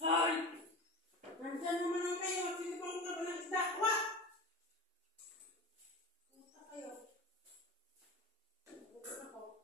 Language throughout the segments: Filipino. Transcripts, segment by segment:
Hoy! Nandyan naman ang kayo. Sige pang ka ba ng isda? Wa! Punta kayo. Punta ako.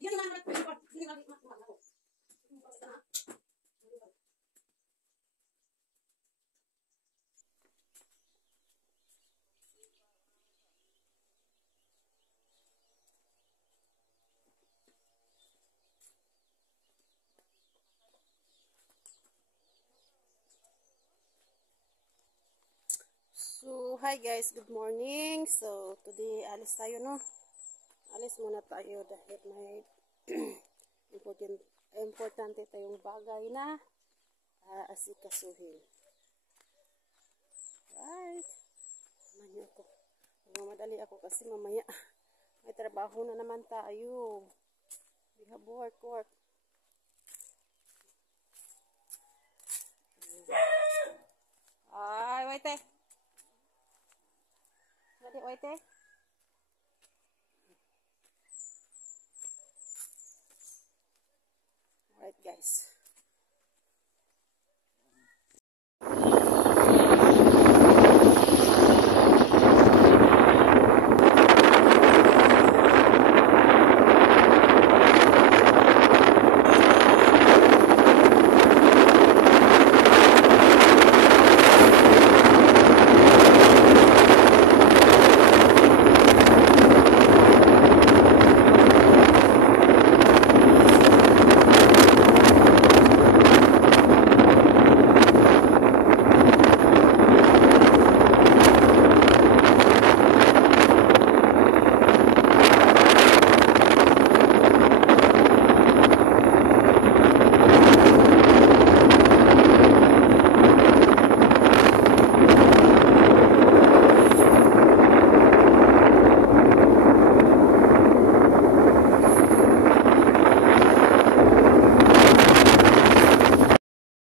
Yan lang naman ko. Hindi lang makuha ako. So, hi guys, good morning. So, today alis tayo, no? Alis muna tayo dahil may importante tayong bagay na asikasuhin. Right. Mamaya ako. Magmamadali ako kasi mamaya may trabaho na naman tayo. We have work. Ay, wait eh. Wait eh. Alright guys.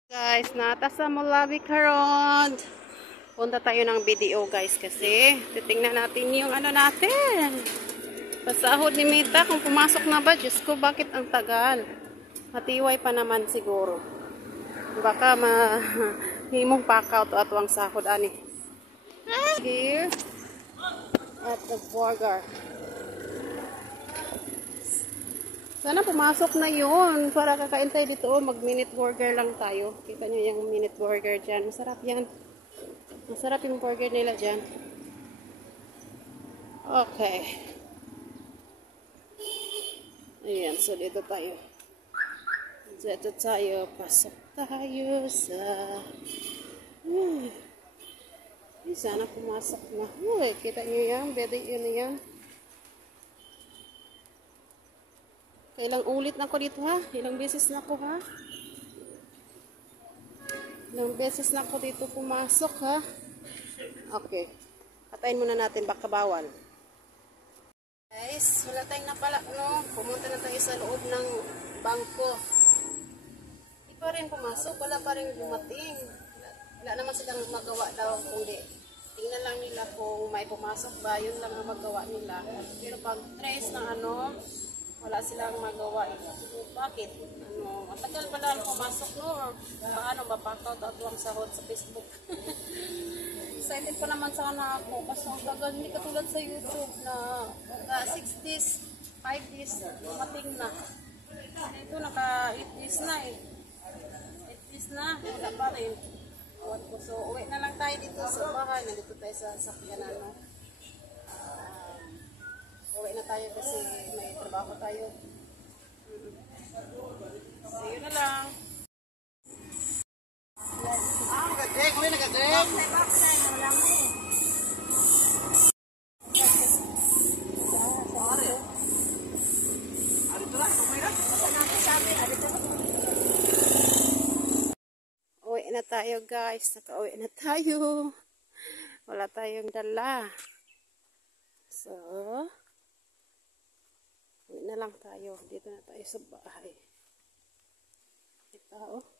Guys, nata sa Mulabi karon. Punta tayo ng video guys kasi titingnan natin yung ano natin. Pasahod ni Mita kung pumasok na ba. Diyos ko, bakit ang tagal? Matiway pa naman siguro. Baka himong pakaw to ato ang sahod ani. Here at the burger. Sana pumasok na yun para kakain tayo dito. Mag-minute burger lang tayo. Kita nyo yung minute burger dyan. Masarap yan. Masarap yung burger nila dyan. Okay. Ayan. So, dito tayo. Dito tayo. Pasok tayo sa... Sana pumasok na. Uy, kita niyo yan. Video na yan. Kailang ulit na ko dito ha. Ilang beses na ko ha. Ilang beses na ko dito pumasok ha. Okay. Patayin muna natin. Baka bawal. Guys, wala tayong napala, no? Pumunta na tayo sa loob ng bangko. Hindi pa rin pumasok. Wala pa rin dumating. Wala naman silang magawa daw kundi tingnan lang nila kung may pumasok ba, yun lang ang magawa nila. Pero pag trace ng ano, wala silang magawa. Bakit? Ano, matagal pa lang pumasok, no? Paano, mapakaw at lang sahod sa Facebook. Excited pa naman sana ako kasi ang tagal, hindi katulad sa YouTube na 6 days, 5 days, dumating na. Ito naka 8 days na eh. 8 days na, wala pa rin. So, uwi na lang tayo dito sa bahay. Nandito tayo sa sakyan, ano. Uwi na tayo kasi may trabaho tayo. So, yun na lang. Nagagay. Uwi, nagagay. Uwi na tayo guys. Nakauwi na tayo. Wala tayong dala. So, uwi na lang tayo. Dito na tayo sa bahay. Ito, oh.